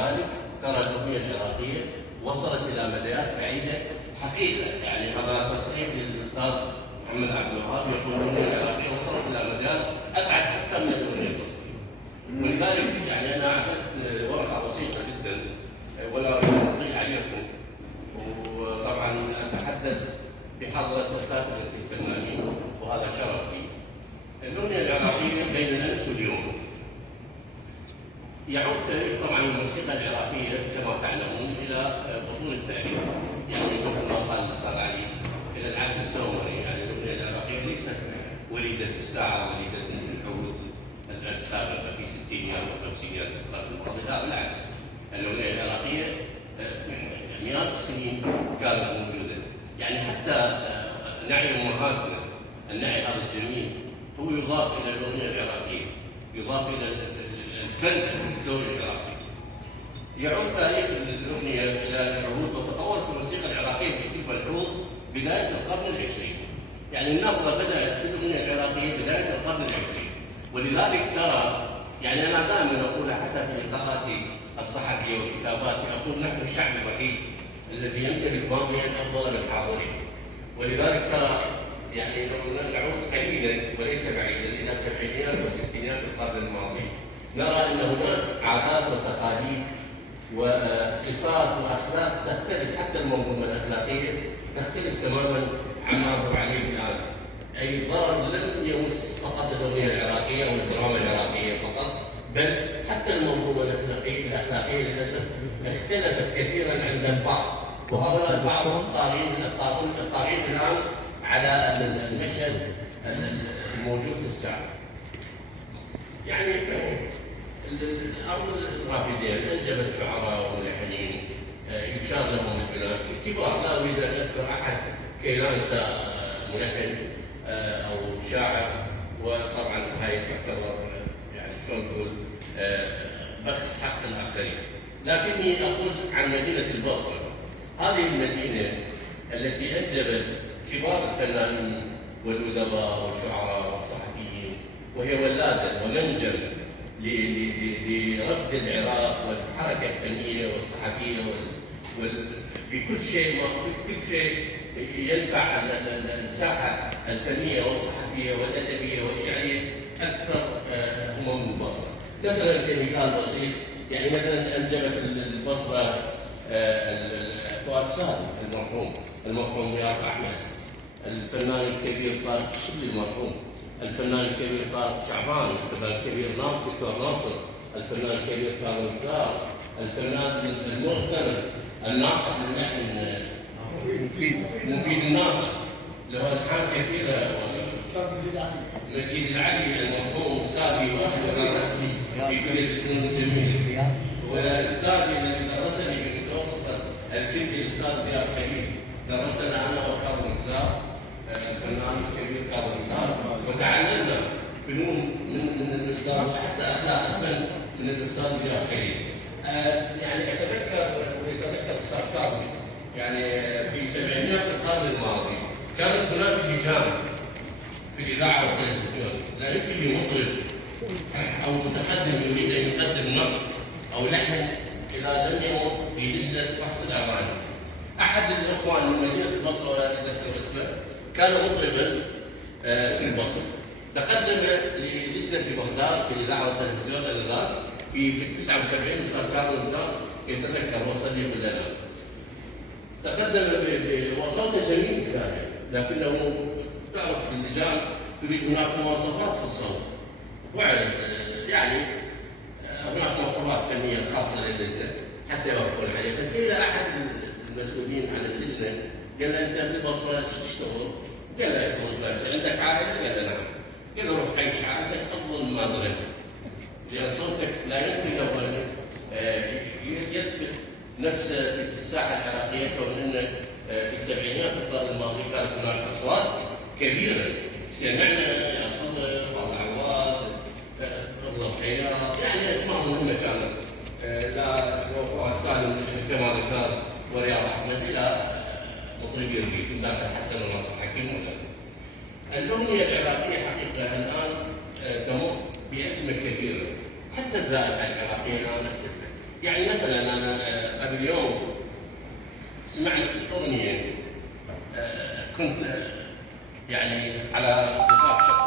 ولذلك ترى الأغنية العراقية وصلت إلى مدارات بعيدة حقيقة. يعني هذا تصريح للأستاذ محمد عبد الوهاب يقول الأغنية العراقية وصلت إلى مدارات أبعد حتى من الأغنية المصرية. ولذلك يعني أنا أعددت ورقة بسيطة جدا ولا أريد أن أطيل عليكم، وطبعا أتحدث بحضرة أساتذة الفنانين وهذا شرف لي. الأغنية العراقية بين الأمس واليوم. يعود تاريخ طبعا الموسيقى العراقية كما تعلمون إلى بطول التاريخ، يعني مثل ما قال الأستاذ علي إلى العهد السومري. يعني الأغنية العراقية ليست وليدة الساعة، وليدة العهود السابقة في الستينيات والخمسينيات القرن الماضي، لا بالعكس. الأغنية العراقية مئات السنين كانت موجودة. يعني حتى نعي أمهاتنا، النعي هذا الجميل هو يضاف إلى الأغنية العراقية، يضاف إلى الفن الدولي العراقي. يعود تاريخ الأغنية إلى العهود، وتطورت الموسيقى العراقية بشكل ملحوظ بداية القرن العشرين. يعني النهضة بدأت في الأغنية العراقية بداية القرن العشرين، ولذلك ترى يعني أنا دائما أقول حتى في لقاءاتي الصحفية وكتاباتي أقول نحن الشعب الوحيد الذي يمتلك ماضيا أفضل من حاضره. ولذلك ترى يعني لو نعود قليلا وليس بعيدا إلى السبعينيات والستينيات القرن الماضي، نرى أن هناك عادات وتقاليد وصفات وأخلاق تختلف، حتى المنظومة الأخلاقية تختلف تماما عما هو عليه الآن. أي الضرر لم يمس فقط الأغنية العراقية أو الدراما العراقية فقط، بل حتى المنظومة الأخلاقية للأسف اختلفت كثيرا عند البعض، وهؤلاء البعض الطاغين الآن على المشهد الموجود في الساحة. يعني الأرض الرافدين أنجبت شعراء وملحنين يشار لهم البناء كبار، لا أريد أن أذكر أحد كي لا أنسى ملحن أو شاعر، وطبعا هاي تعتبر يعني شلون نقول بخس حق الآخرين. لكني أقول عن مدينة البصرة، هذه المدينة التي أنجبت كبار الفنانين والأدباء والشعراء والصحفيين، وهي ولادة ومنجم لرفد العراق والحركة الفنية والصحفية بكل شيء ينفع الساحة الفنية والصحفية والأدبية والشعرية أكثر هم من البصرة. مثلا كمثال بسيط، يعني مثلا أنجبت البصرة فؤاد سالم المرحوم رياض أحمد، الفنان الكبير طارق الشبلي المرحوم، الفنان الكبير طارق شعبان، الفنان الكبير دكتور ناصر، الفنان الكبير كارل زار، الفنان المغترب الناصر اللحن مفيد الناصر له ألحان كثيرة، مجيد العلي المرحوم أستاذي وأخي الرسمي في كلية الفنون الجميلة، والأستاذي الذي درسني في المتوسطة الكندي الأستاذ ضياء خليل، درسنا أنا وكارل زار الفنان الكبير كارل زار، وتعلمنا فنون من الأستاذ حتى أخلاق الفن من الأستاذ ضياء خليل. يعني أتذكر أستاذ كارل يعني في سبعينيات القرن الماضي كانت هناك لجان في الإذاعة والتلفزيون، لا يمكن لمطرب أو متقدم يريد أن يقدم نص أو لحن إذا لم يمر في لجنة فحص الأغاني. أحد الإخوان من مدينة البصرة ولا أذكر اسمه كان مطربا في البصرة، تقدم للجنة في بغداد في الإذاعة والتلفزيون آنذاك في 79 أستاذ كارل زار يتذكر وصديق لنا، تقدم بوساطة جميل كان، لكنه تعرف اللجان تريد هناك مواصفات في الصوت، وعلى يعني هناك مواصفات فنية خاصة للجنة حتى يوافقون عليه. فسئل أحد المسؤولين عن اللجنة قال له أنت بالبصرة تشتغل؟ قال له أشتغل فلان، عندك عائلة؟ قال له نعم. قال له روح عيش عائلتك أفضل مما ظننت، لأن صوتك لا يمكن له أن يثبت نفسه في الساحة العراقية، كون أنه في السبعينيات القرن الماضي كانت هناك أصوات كبيرة سمعنا أصوات فاضل عواد، فضل الخيار، يعني أسماء مهمة كانت، لا وفؤاد سالم كما ذكر ورياض أحمد إلى مطربين الريف ذاك الحسن وناصر حكيم ولا. الأغنية العراقية حقيقة الآن تمر بأزمة كبيرة، حتى الذائقة العراقية الآن اختلفت. يعني مثلا انا قبل يوم سمعت اغنيه، كنت يعني على وفاه